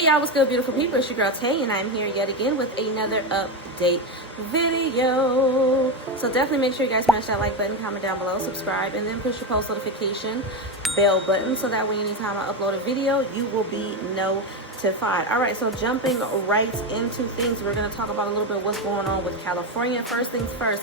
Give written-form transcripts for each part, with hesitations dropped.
Hey y'all, what's good, beautiful people? It's your girl Tay, and I'm here yet again with another update video. So definitely make sure you guys smash that like button, comment down below, subscribe, and then push your post notification bell button so that way anytime I upload a video, you will be notified. All right, so jumping right into things, we're going to talk about a little bit what's going on with California. First things first,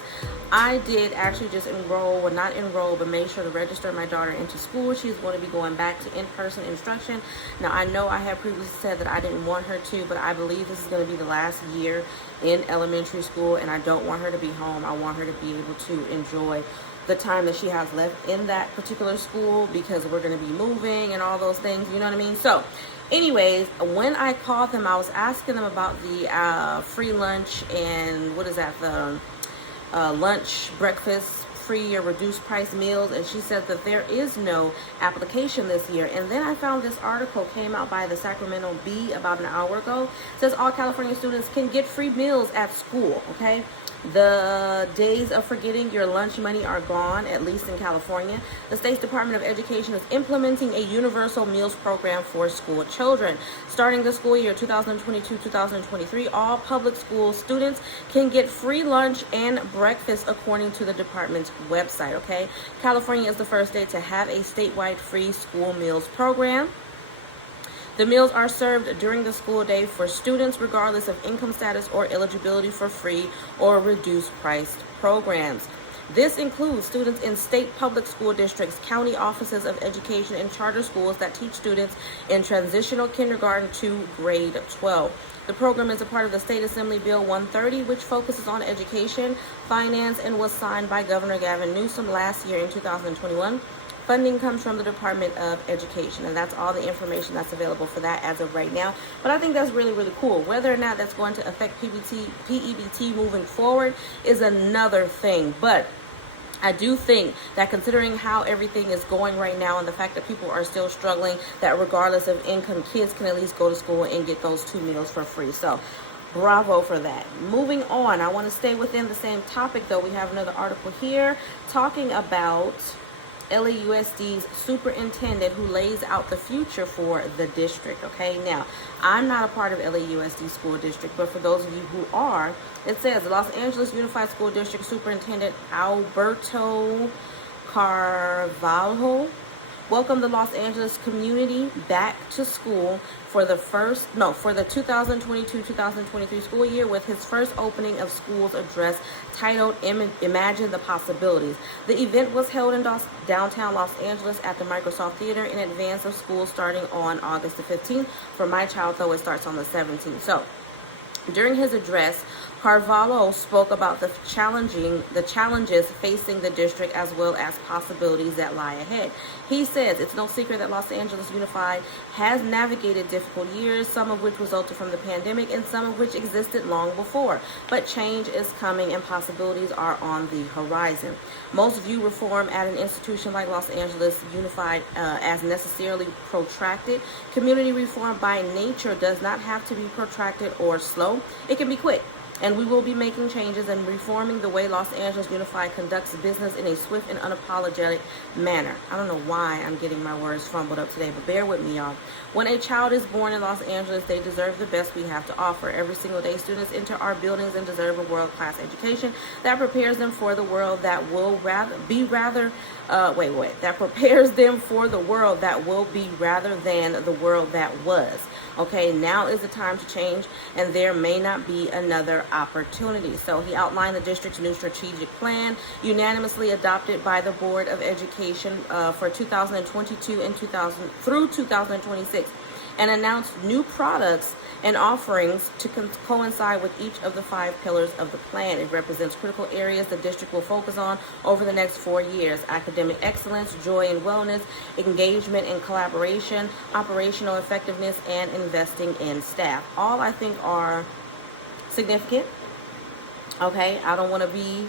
I did actually just enroll, well not enroll, but made sure to register my daughter into school. She's going to be going back to in-person instruction. Now I know I had previously said that I didn't want her to, but I believe this is going to be the last year in elementary school, and I don't want her to be home. I want her to be able to enjoy the time that she has left in that particular school, because we're going to be moving and all those things, you know what I mean? So anyways, when I called them, I was asking them about the free lunch and what is that, the lunch, breakfast, free or reduced price meals, and she said that there is no application this year. And then I found this article came out by the Sacramento Bee about an hour ago. It says all California students can get free meals at school. Okay, the days of forgetting your lunch money are gone, at least in California. The state's Department of Education is implementing a universal meals program for school children. Starting the school year 2022-2023, all public school students can get free lunch and breakfast according to the department's website. Okay, California is the first state to have a statewide free school meals program. The meals are served during the school day for students regardless of income status or eligibility for free or reduced priced programs. This includes students in state public school districts, county offices of education, and charter schools that teach students in transitional kindergarten to grade 12. The program is a part of the State Assembly Bill 130, which focuses on education, finance, and was signed by Governor Gavin Newsom last year in 2021. Funding comes from the Department of Education, and that's all the information that's available for that as of right now. But I think that's really, really cool. Whether or not that's going to affect PEBT moving forward is another thing. But I do think that considering how everything is going right now and the fact that people are still struggling, that regardless of income, kids can at least go to school and get those 2 meals for free. So bravo for that. Moving on, I want to stay within the same topic though. We have another article here talking about LAUSD's superintendent who lays out the future for the district. Okay, now I'm not a part of LAUSD school district, but for those of you who are, it says the Los Angeles Unified School District Superintendent Alberto Carvalho welcomed the Los Angeles community back to school for the 2022-2023 school year with his first opening of school's address titled Imagine the Possibilities. The event was held in downtown Los Angeles at the Microsoft Theater in advance of school starting on August the 15th. For my child, though, it starts on the 17th. So during his address, Carvalho spoke about the challenges facing the district as well as possibilities that lie ahead. He says it's no secret that Los Angeles Unified has navigated difficult years, some of which resulted from the pandemic and some of which existed long before. But change is coming and possibilities are on the horizon. Most view reform at an institution like Los Angeles Unified as necessarily protracted. Community reform by nature does not have to be protracted or slow. It can be quick. And we will be making changes and reforming the way Los Angeles Unified conducts business in a swift and unapologetic manner. I don't know why I'm getting my words fumbled up today, but bear with me, y'all. When a child is born in Los Angeles, they deserve the best we have to offer. Every single day, students enter our buildings and deserve a world-class education that prepares them for the world that will that prepares them for the world that will be rather than the world that was. Okay, now is the time to change, and there may not be another opportunity. So he outlined the district's new strategic plan, unanimously adopted by the Board of Education for 2022 and 2026, and announced new products and offerings to coincide with each of the 5 pillars of the plan. It represents critical areas the district will focus on over the next 4 years: academic excellence, joy and wellness, engagement and collaboration, operational effectiveness, and investing in staff. All I think are significant. Okay, I don't want to be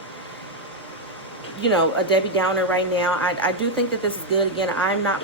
you know, a Debbie Downer right now. I do think that this is good. Again, I'm not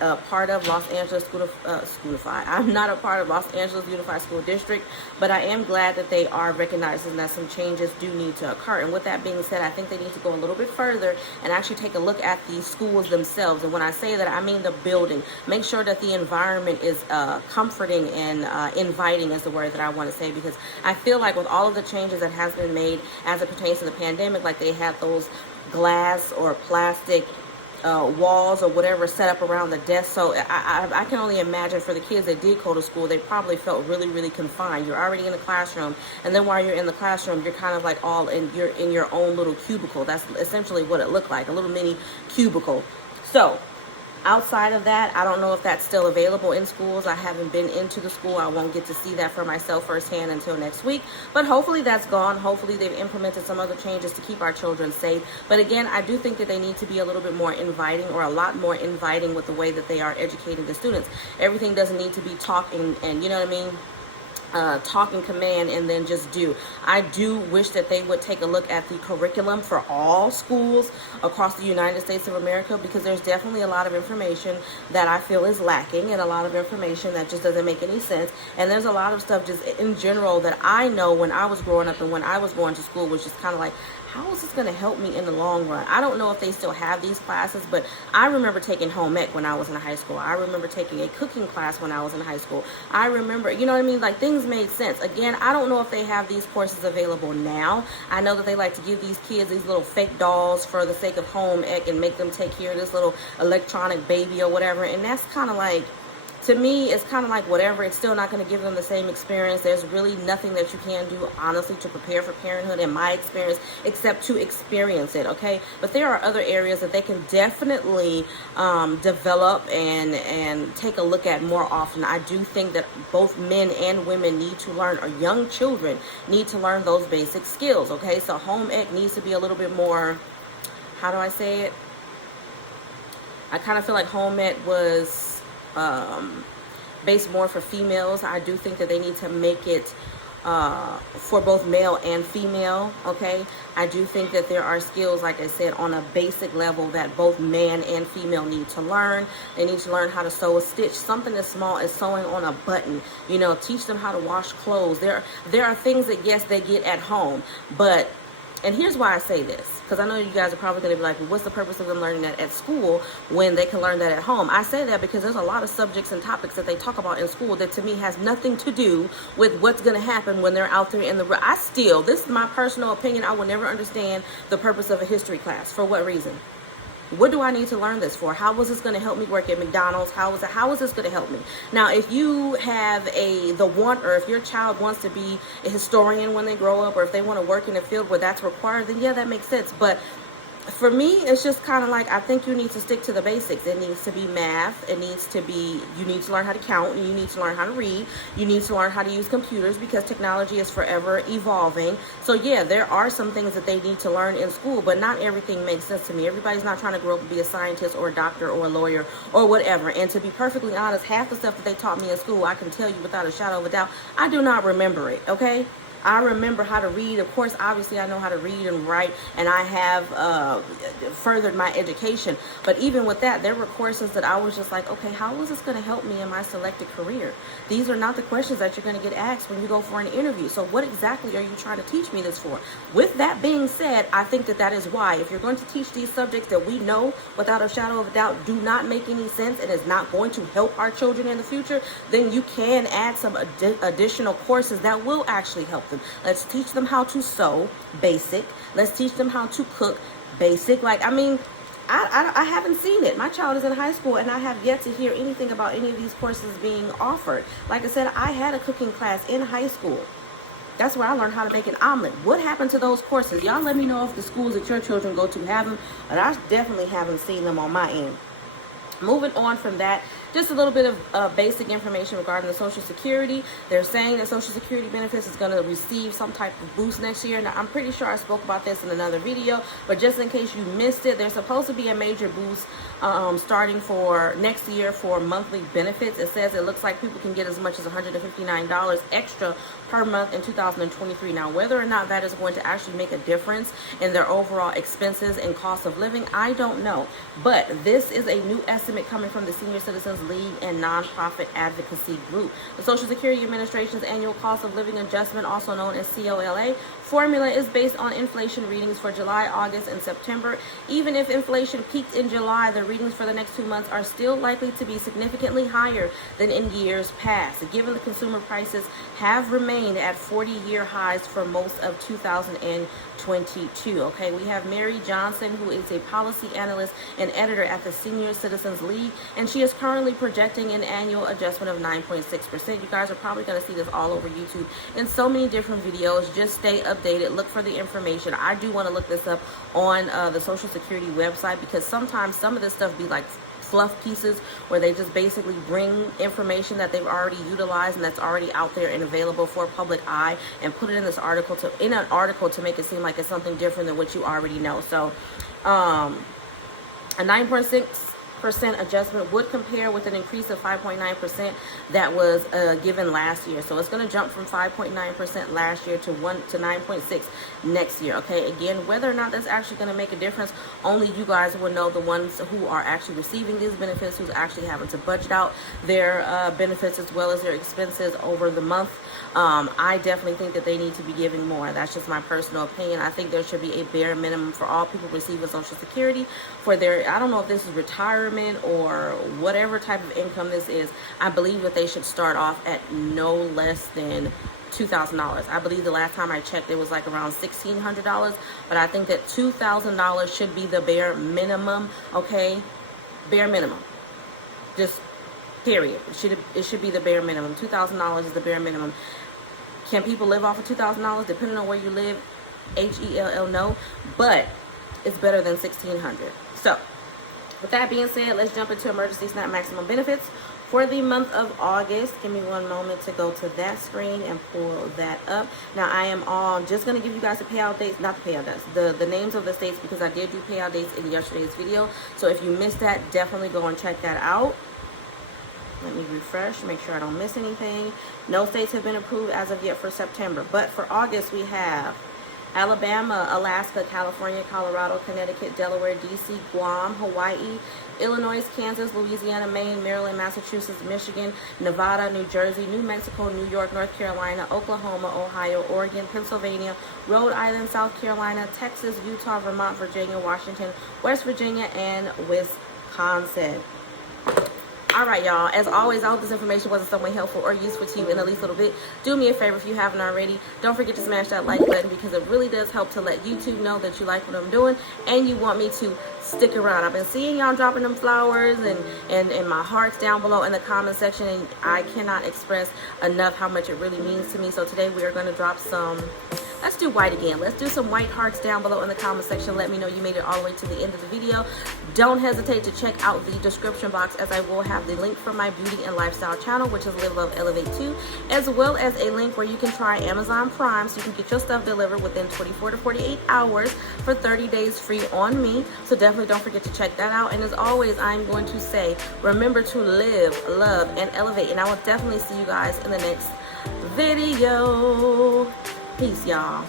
a part of Los Angeles Schoolify. I'm not a part of Los Angeles Unified School District, but I am glad that they are recognizing that some changes do need to occur. And with that being said, I think they need to go a little bit further and actually take a look at the schools themselves. And when I say that, I mean the building. Make sure that the environment is comforting and inviting is the word that I want to say, because I feel like with all of the changes that has been made as it pertains to the pandemic, like they had those glass or plastic walls or whatever set up around the desk. So I can only imagine for the kids that did go to school, they probably felt really, really confined. You're already in the classroom, and then while you're in the classroom, you're kind of like all in your own little cubicle. That's essentially what it looked like, a little mini cubicle. So outside of that, I don't know if that's still available in schools. I haven't been into the school. I won't get to see that for myself firsthand until next week. But hopefully that's gone. Hopefully they've implemented some other changes to keep our children safe. But again, I do think that they need to be a little bit more inviting, or a lot more inviting with the way that they are educating the students. Everything doesn't need to be talking and you know what I mean? Talk and command and then just do. I do wish that they would take a look at the curriculum for all schools across the United States of America, because there's definitely a lot of information that I feel is lacking, and a lot of information that just doesn't make any sense. And there's a lot of stuff just in general that I know when I was growing up and when I was going to school was just kind of like, how is this going to help me in the long run? I don't know if they still have these classes, but I remember taking home ec when I was in high school. I remember taking a cooking class when I was in high school. I remember, you know what I mean? Like, things made sense. Again, I don't know if they have these courses available now. I know that they like to give these kids these little fake dolls for the sake of home ec and make them take care of this little electronic baby or whatever. And that's kind of like, to me, it's kind of like whatever. It's still not going to give them the same experience. There's really nothing that you can do, honestly, to prepare for parenthood, in my experience, except to experience it, okay? But there are other areas that they can definitely develop and take a look at more often. I do think that both men and women need to learn, or young children need to learn those basic skills, okay? So home ec needs to be a little bit more, how do I say it? I kind of feel like home ec was based more for females. I do think that they need to make it for both male and female, okay? I do think that there are skills, like I said, on a basic level that both man and female need to learn. They need to learn how to sew a stitch, something as small as sewing on a button, you know, teach them how to wash clothes. There are things that, yes, they get at home, but, and here's why I say this, because I know you guys are probably going to be like, well, what's the purpose of them learning that at school when they can learn that at home? I say that because there's a lot of subjects and topics that they talk about in school that to me has nothing to do with what's going to happen when they're out there in the this is my personal opinion, I will never understand the purpose of a history class. For what reason? What do I need to learn this for? How is this going to help me work at McDonald's? How is this going to help me? Now, if you have or if your child wants to be a historian when they grow up, or if they want to work in a field where that's required, then yeah, that makes sense. But for me, it's just kind of like, I think you need to stick to the basics. It needs to be math. You need to learn how to count, and you need to learn how to read. You need to learn how to use computers, because technology is forever evolving. So yeah, there are some things that they need to learn in school, but not everything makes sense to me. Everybody's not trying to grow up and be a scientist or a doctor or a lawyer or whatever. And to be perfectly honest, half the stuff that they taught me in school, I can tell you without a shadow of a doubt, I do not remember it, okay? I remember how to read. Of course, obviously, I know how to read and write, and I have furthered my education. But even with that, there were courses that I was just like, okay, how is this going to help me in my selected career? These are not the questions that you're going to get asked when you go for an interview. So what exactly are you trying to teach me this for? With that being said, I think that is why, if you're going to teach these subjects that we know without a shadow of a doubt do not make any sense and is not going to help our children in the future, then you can add some additional courses that will actually help them. Let's teach them how to sew, basic. Let's teach them how to cook, basic. Like, I mean, I haven't seen it. My child is in high school, and I have yet to hear anything about any of these courses being offered. Like I said, I had a cooking class in high school. That's where I learned how to make an omelet. What happened to those courses? Y'all let me know if the schools that your children go to have them, but I definitely haven't seen them on my end. Moving on from that, just a little bit of basic information regarding the Social Security. They're saying that Social Security benefits is going to receive some type of boost next year. Now, I'm pretty sure I spoke about this in another video, but just in case you missed it, there's supposed to be a major boost starting for next year for monthly benefits. It says it looks like people can get as much as $159 extra per month in 2023. Now, whether or not that is going to actually make a difference in their overall expenses and cost of living, I don't know. But this is a new estimate coming from the Senior Citizens League and Nonprofit Advocacy Group. The Social Security Administration's annual cost of living adjustment, also known as COLA, formula is based on inflation readings for July, August, and September. Even if inflation peaked in July, the readings for the next 2 months are still likely to be significantly higher than in years past, given the consumer prices have remained at 40-year highs for most of 2022. Okay, we have Mary Johnson, who is a policy analyst and editor at the Senior Citizens League, and she is currently projecting an annual adjustment of 9.6%. You guys are probably going to see this all over YouTube in so many different videos. Just stay updated, look for the information. I do want to look this up on the Social Security website, because sometimes some of this stuff be like fluff pieces where they just basically bring information that they've already utilized and that's already out there and available for public eye and put it in this article to make it seem like it's something different than what you already know. So a 9.6% adjustment would compare with an increase of 5.9% that was given last year. So it's going to jump from 5.9% last year to 9.6 next year. Okay, again, whether or not that's actually going to make a difference, only you guys will know, the ones who are actually receiving these benefits, who's actually having to budget out their benefits as well as their expenses over the month. I definitely think that they need to be giving more. That's just my personal opinion. I think there should be a bare minimum for all people receiving Social Security for their, I don't know if this is retirement or whatever type of income this is. I believe that they should start off at no less than $2,000. I believe the last time I checked it was like around $1,600, but I think that $2,000 should be the bare minimum. Okay, bare minimum, just period. It should be the bare minimum. $2,000 is the bare minimum. Can people live off of $2,000? Depending on where you live, HELL, no, but it's better than $1,600. So with that being said, let's jump into emergency SNAP maximum benefits for the month of August. Give me one moment to go to that screen and pull that up. Now, I am just going to give you guys the payout dates, not the payout dates, the names of the states, because I did do payout dates in yesterday's video. So if you missed that, definitely go and check that out. Let me refresh, make sure I don't miss anything. No states have been approved as of yet for September. But for August, we have Alabama, Alaska, California, Colorado, Connecticut, Delaware, DC, Guam, Hawaii, Illinois, Kansas, Louisiana, Maine, Maryland, Massachusetts, Michigan, Nevada, New Jersey, New Mexico, New York, North Carolina, Oklahoma, Ohio, Oregon, Pennsylvania, Rhode Island, South Carolina, Texas, Utah, Vermont, Virginia, Washington, West Virginia, and Wisconsin. All right, y'all. As always, I hope this information wasn't some way helpful or useful to you in at least a little bit. Do me a favor if you haven't already. Don't forget to smash that like button, because it really does help to let YouTube know that you like what I'm doing and you want me to stick around. I've been seeing y'all dropping them flowers and my hearts down below in the comment section, and I cannot express enough how much it really means to me. So today we are going to drop some, let's do white again. Let's do some white hearts down below in the comment section. Let me know you made it all the way to the end of the video. Don't hesitate to check out the description box, as I will have the link for my beauty and lifestyle channel, which is Live Love Elevate 2, as well as a link where you can try Amazon Prime, so you can get your stuff delivered within 24 to 48 hours for 30 days free on me. So definitely don't forget to check that out. And as always, I'm going to say, remember to live, love, and elevate. And I will definitely see you guys in the next video. Peace, y'all.